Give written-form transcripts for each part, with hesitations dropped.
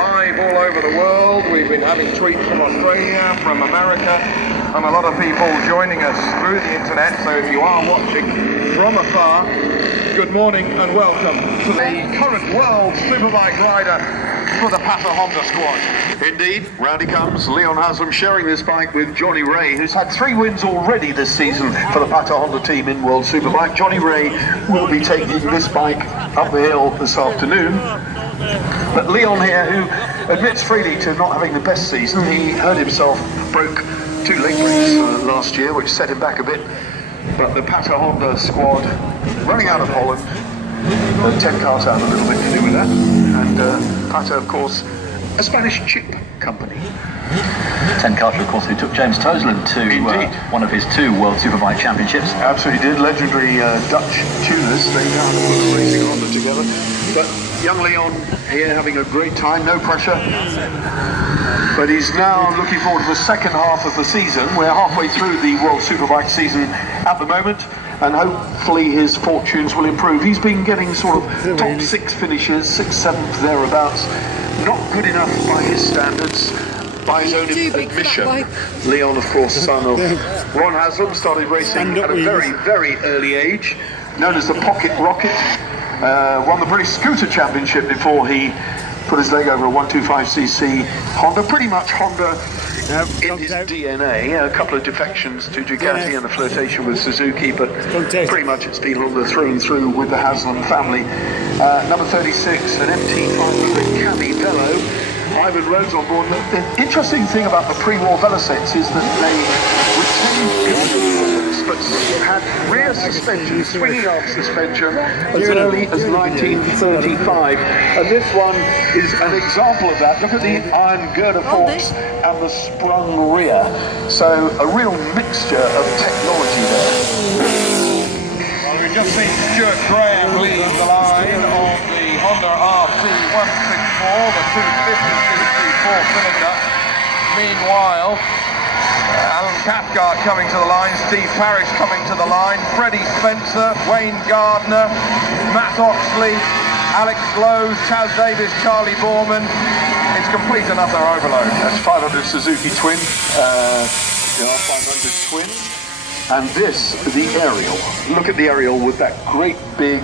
live all over the world. We've been having tweets from Australia, from America, and a lot of people joining us through the internet. So if you are watching from afar, good morning and welcome to the current world superbike rider for the Pata Honda squad. Indeed, round he comes, Leon Haslam sharing this bike with Johnny Ray, who's had 3 wins already this season for the Pata Honda team in World Superbike. Johnny Ray will be taking this bike up the hill this afternoon. But Leon here, who admits freely to not having the best season, he hurt himself, broke 2 leg breaks last year, which set him back a bit. But the Pata Honda squad running out of Holland, 10 cars out, a little bit to do with that. And Pata, of course, a Spanish chip company. 10 Carter, of course, who took James Toseland to one of his 2 World Superbike Championships. Absolutely did. Legendary Dutch tuners. They now put a racing Honda together. But young Leon here having a great time, no pressure. But he's now looking forward to the second half of the season. We're halfway through the World Superbike season at the moment, and hopefully his fortunes will improve. He's been getting sort of top 6 finishes, 6th, 7th, thereabouts. Not good enough by his standards, by his own admission. Leon, of course, son of Ron Haslam, started racing at a very, very early age, known as the Pocket Rocket. Won the British Scooter Championship before he put his leg over a 125cc Honda. Pretty much Honda in his DNA. A couple of defections to Ducati and a flirtation with Suzuki, but pretty much it's been Honda through and through with the Haslam family. Number 36, an MT500 Cami Velo. Ivan Rhodes on board. The interesting thing about the pre-war Velosets is that they retained but had rear suspension, swinging arm suspension as early as 1935. And this one is an example of that. Look at the iron girder forks and the sprung rear. So a real mixture of technology there. Well, we've just seen Stuart Graham lead the line on the Honda RC164, the 250cc 4-cylinder. Meanwhile, Alan Cathcart coming to the line, Steve Parrish coming to the line, Freddie Spencer, Wayne Gardner, Matt Oxley, Alex Lowe, Chaz Davis, Charlie Borman. It's complete and utter overload. That's 500 Suzuki twin, the R500 twin. And this, the Ariel. Look at the Ariel with that great big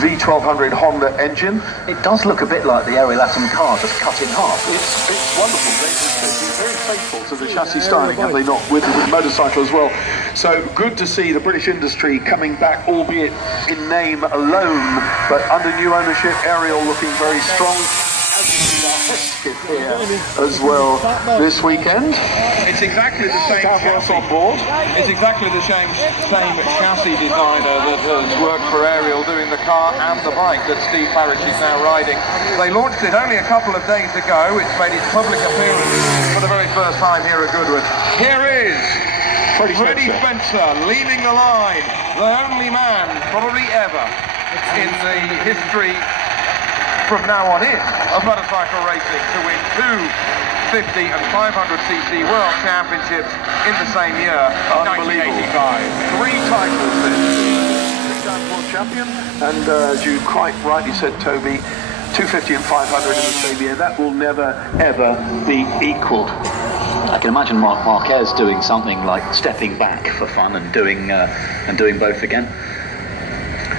V1200 Honda engine. It does look a bit like the Ariel Atom car, just cut in half. It's wonderful. They've been very faithful to the chassis styling, have they not, with the motorcycle as well. So good to see the British industry coming back, albeit in name alone, but under new ownership. Ariel looking very strong. Here as well this weekend. It's exactly the same chassis on board. It's exactly the same chassis designer that has worked for Ariel doing the car and the bike that Steve Parrish is now riding. They launched it only a couple of days ago. It's made its public appearance for the very first time here at Goodwood. Here is Freddie Spencer leading the line, the only man probably ever in the history from now on in of motorcycle racing to win 2 50 and 500cc World Championships in the same year, 1985. 3 titles then. 3-time World Champion, and as you quite rightly said, Toby, 250 and 500 in the same year. That will never, ever be equalled. I can imagine Marc Marquez doing something like stepping back for fun and doing both again.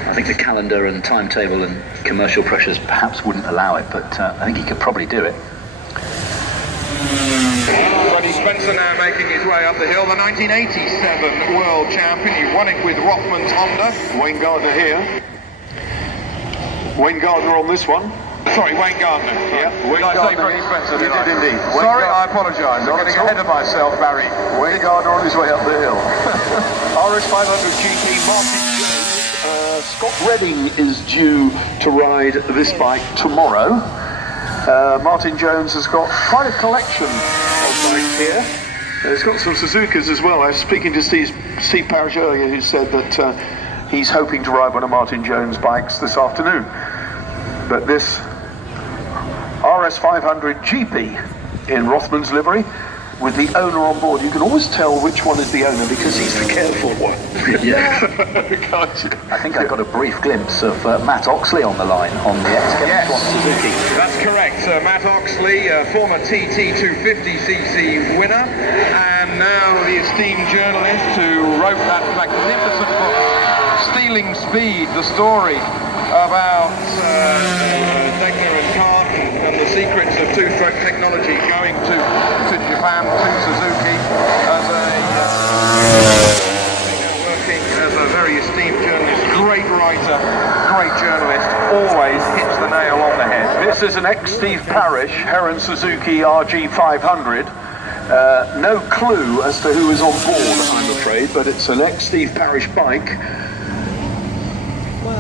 I think the calendar and timetable and commercial pressures perhaps wouldn't allow it, but I think he could probably do it. Freddie Spencer now making his way up the hill, the 1987 World Champion. He won it with Rothman's Honda. Wayne Gardner here. Wayne Gardner on this one. Sorry, Wayne Gardner. Yeah, Did I say Freddie Spencer? You did indeed. Sorry, I apologise. I'm getting ahead of myself, Barry. Wayne Gardner on his way up the hill. RS500 GT, Martin Jones. Scott Redding is due to ride this bike tomorrow. Martin Jones has got quite a collection of bikes here. He's got some Suzukas as well. I was speaking to Steve Parrish earlier, who said that he's hoping to ride one of Martin Jones' bikes this afternoon. But this RS500 GP in Rothman's livery with the owner on board. You can always tell which one is the owner because he's the careful one. Yeah. I think I got a brief glimpse of Matt Oxley on the line on the X1 Suzuki. That's correct. Matt Oxley, former TT 250cc winner, and now the esteemed journalist who wrote that magnificent book, Stealing Speed, the story about Degner and Kart and the secrets of two-stroke technology going to Japan, to Suzuki, as working as a very esteemed journalist, great writer, great journalist, always hits the nail on the head. This is an ex-Steve Parish Heron Suzuki RG500. No clue as to who is on board, I'm afraid, but it's an ex-Steve Parish bike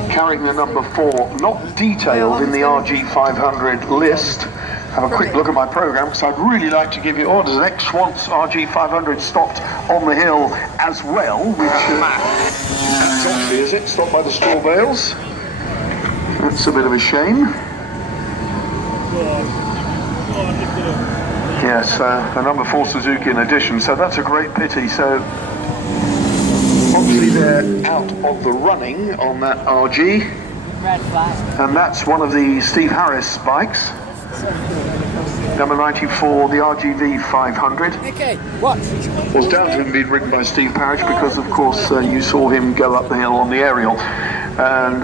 carrying the number 4, not detailed in the RG500 list. Have a quick look at my program because I'd really like to give you orders. An X-Swants RG500 stopped on the hill as well, which that's obviously, is it? Stopped by the straw bales. That's a bit of a shame. Yes, the number 4 Suzuki in addition, so that's a great pity. So obviously they're out of the running on that RG, and that's one of the Steve Harris bikes, number 94, the RGV 500. Okay, what? Was down to be ridden by Steve Parish because of course you saw him go up the hill on the aerial. And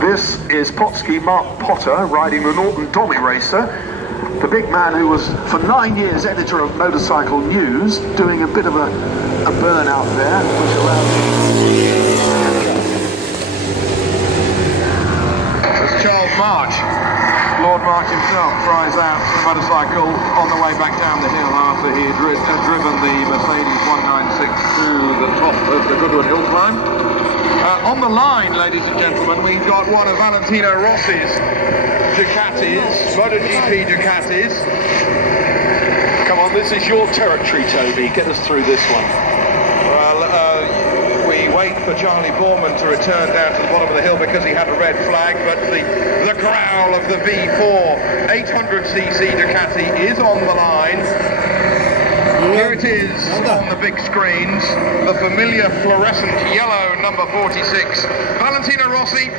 this is Potsky Mark Potter riding the Norton Dommy Racer, the big man who was for 9 years editor of Motorcycle News, doing a bit of a burnout there, which allowed That's Charles March. Lord March himself tries out the motorcycle on the way back down the hill after he had driven the Mercedes 196 to the top of the Goodwood hill climb. On the line, ladies and gentlemen, we've got one of Valentino Rossi's Ducatis, MotoGP Ducatis. Come on, this is your territory, Toby. Get us through this one. Well, we wait for Charlie Borman to return down to the bottom of the hill because he had a red flag, but the growl of the V4 800cc Ducati is on the line. Here it is on the big screens, the familiar fluorescent yellow number 46. Valentino Rossi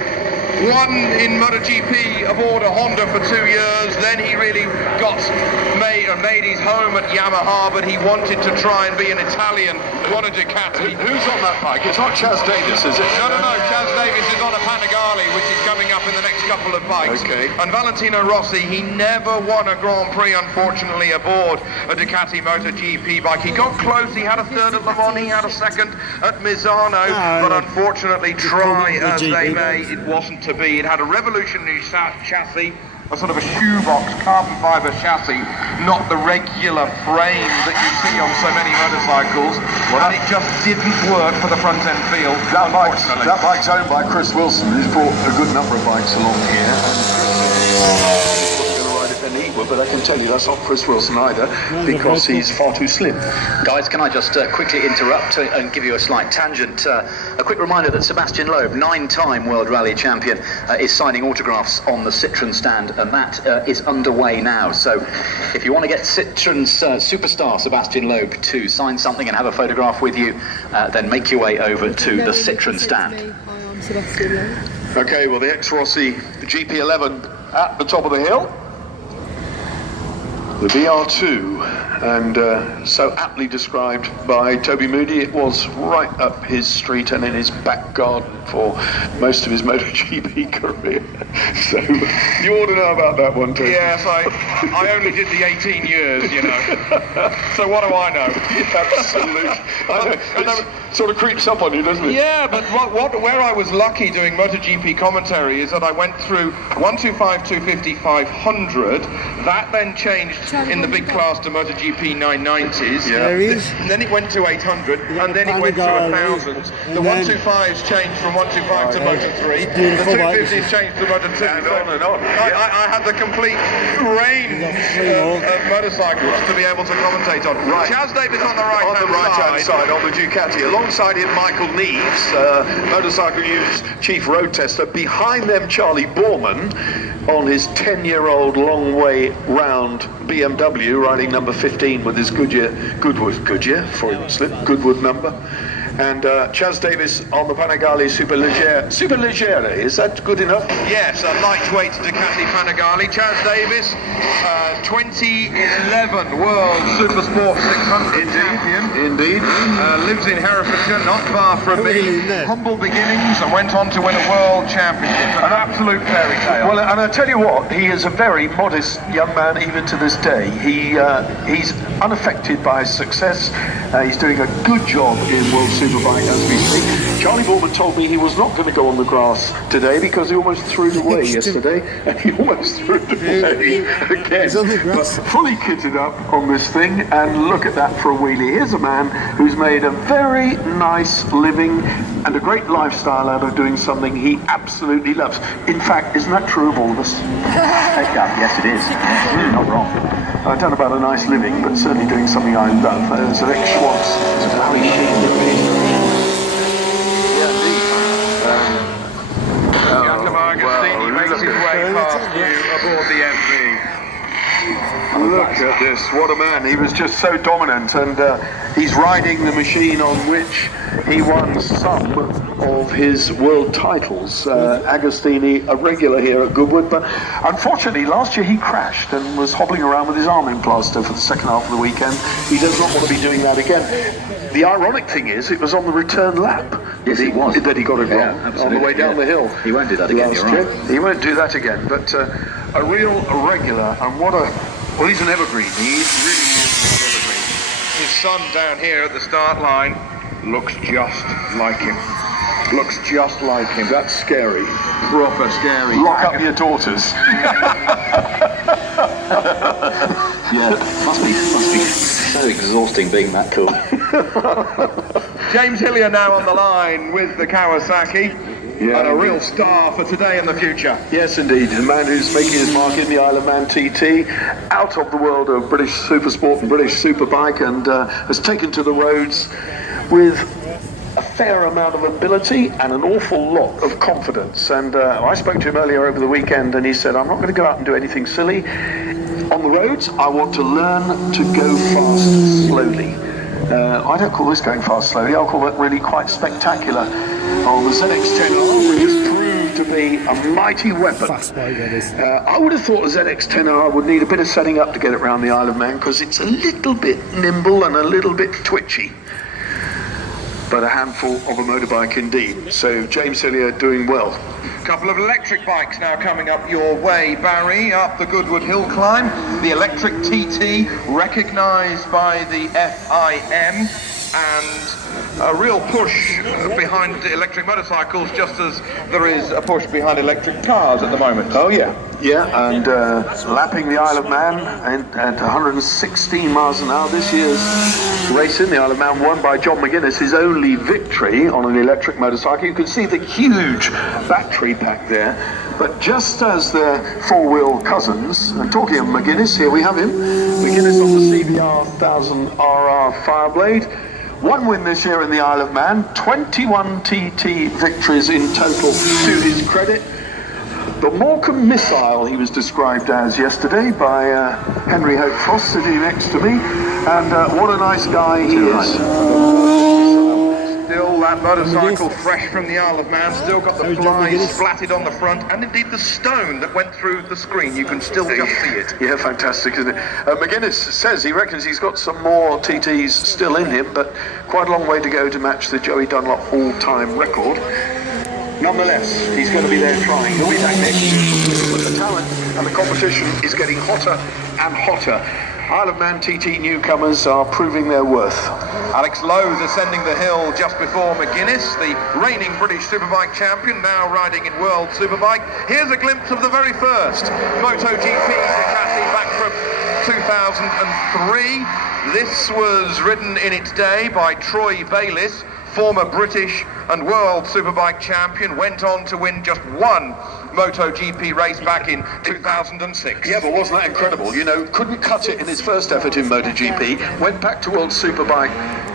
won in MotoGP aboard a Honda for 2 years, then he really made his home at Yamaha, but he wanted to try and be an Italian, what a Ducati. Who's on that bike? It's not Chaz Davis, is it? No, Chaz Davis is on a Panigale, which is coming up in the next couple of bikes. Okay. And Valentino Rossi, he never won a Grand Prix, unfortunately, aboard a Ducati MotoGP bike. He got close, he had a third at Le Mans, he had a second at Misano, but unfortunately, try as they may, it wasn't to be. It had a revolutionary chassis, a sort of a shoebox carbon fibre chassis, not the regular frame that you see on so many motorcycles, and it just didn't work for the front end field. That bike's owned by Chris Wilson, who's brought a good number of bikes along here. But I can tell you that's not Chris Wilson either, because he's far too slim. Guys, can I just quickly interrupt and give you a slight tangent? A quick reminder that Sebastian Loeb, 9-time World Rally Champion, is signing autographs on the Citroën stand, and that is underway now. So if you want to get Citroën's superstar Sebastian Loeb to sign something and have a photograph with you, then make your way over to the Citroën stand. Okay, well, the ex-Rossi GP11 at the top of the hill. The VR2, and so aptly described by Toby Moody, it was right up his street and in his back garden for most of his MotoGP career. So you ought to know about that one, Toby. Yes, I only did the 18 years, you know. So what do I know? Absolutely. I know. It sort of creeps up on you, doesn't it? Yeah, but where I was lucky doing MotoGP commentary is that I went through 125, 250, 500. That then changed in the big class to MotoGP 990s. Yeah. Then it went to 800, and then it went to 1000. The 125s changed from 125 to Moto3. The 250s changed to Moto2. And on and on. I had the complete range of motorcycles to be able to commentate on. Right. Chaz Davis on the right-hand side on the Ducati. Alongside him, Michael Neves, Motorcycle News chief road tester. Behind them, Charlie Borman. on his 10-year-old long way round BMW, riding number 15 with his Goodwood number. And Chaz Davis on the Panigale Superleggera. Is that good enough? Yes, a lightweight Ducati Panigale. Chaz Davis, 2011 World Supersport 600 champion. Indeed. Lives in Herefordshire, not far from me. Humble beginnings and went on to win a world championship. An absolute fairy tale. Well, and I tell you what, he is a very modest young man even to this day. He's unaffected by his success. He's doing a good job in World Superbike as we speak. Charlie Borman told me he was not going to go on the grass today because he almost threw it away yesterday, and he almost threw it away again. But fully kitted up on this thing, and look at that for a wheelie. Here's a man who's made a very nice living and a great lifestyle out of doing something he absolutely loves. In fact, isn't that true of all of us? Yes, it is. Not wrong. I don't know about a nice living, but certainly doing something I love. There's an ex-Schwartz. It's Larry Giacomo Agostini makes his way past you aboard the MV. Look at this, what a man. He was just so dominant, and he's riding the machine on which he won some of his world titles. Agostini, a regular here at Goodwood, but unfortunately last year he crashed and was hobbling around with his arm in plaster for the second half of the weekend. He does not want to be doing that again. The ironic thing is, it was on the return lap yes, it was. that he got it wrong, on the way down the hill. He won't do that again, you're right. He won't do that again, but a real regular, and well, he's an evergreen. He's really an evergreen. His son down here at the start line looks just like him. Looks just like him. That's scary. Proper scary. Lock up your daughters. Yeah, must be so exhausting being that cool. James Hillier now on the line with the Kawasaki. Yeah, and a real star for today and the future. Yes, indeed. A man who's making his mark in the Isle of Man TT, out of the world of British Supersport and British Superbike, and has taken to the roads with a fair amount of ability and an awful lot of confidence. And I spoke to him earlier over the weekend, and he said, I'm not going to go out and do anything silly. On the roads, I want to learn to go fast slowly. I don't call this going fast slowly, I'll call it really quite spectacular. On the ZX-10R, which has proved to be a mighty weapon. I would have thought the ZX-10R would need a bit of setting up to get it around the Isle of Man, because it's a little bit nimble and a little bit twitchy. But a handful of a motorbike indeed. So James Hillier doing well. Couple of electric bikes now coming up your way, Barry, up the Goodwood hill climb. The electric TT, recognised by the FIM, and a real push behind electric motorcycles, just as there is a push behind electric cars at the moment. Oh yeah, yeah, and lapping the Isle of Man at 116 miles an hour. This year's race in the Isle of Man won by John McGuinness, his only victory on an electric motorcycle. You can see the huge battery pack there, but just as their four-wheel cousins, and talking of McGuinness, here we have him, McGuinness on the CBR 1000 RR Fireblade. One win this year in the Isle of Man, 21 TT victories in total to his credit. The Morecambe Missile, he was described as yesterday by Henry Hope Frost, sitting next to me, and what a nice guy he is. Still that motorcycle fresh from the Isle of Man, still got the flies splatted on the front, and indeed the stone that went through the screen, you can still just see it. Yeah, fantastic, isn't it? McGuinness says he reckons he's got some more TTs still in him, but quite a long way to go to match the Joey Dunlop all-time record. Nonetheless, he's going to be there trying. He'll be back next year. But the talent and the competition is getting hotter and hotter. Isle of Man TT newcomers are proving their worth. Alex Lowe's ascending the hill just before McGuinness, the reigning British Superbike champion, now riding in World Superbike. Here's a glimpse of the very first MotoGP Ducati back from 2003. This was ridden in its day by Troy Bayliss, former British and World Superbike champion, went on to win just one MotoGP race back in 2006. Yeah, but wasn't that incredible? You know, couldn't cut it in his first effort in MotoGP, went back to World Superbike,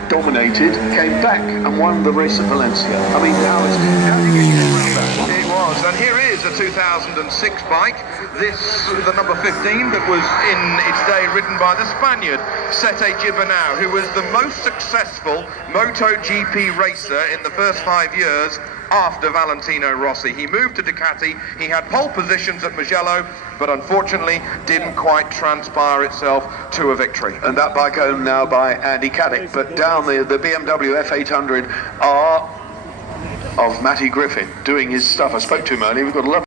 dominated, came back and won the race at Valencia. I mean, how do you get around that? It was And here is a 2006 bike. This, the number 15, that was in its day ridden by the Spaniard, Sete Gibernau, who was the most successful MotoGP racer in the first 5 years after Valentino Rossi. He moved to Ducati, he had pole positions at Mugello, but unfortunately didn't quite transpire itself to a victory. And that bike owned now by Andy Caddick, but down the BMW F800 are of Matty Griffin doing his stuff. I spoke to him earlier. We've got a lovely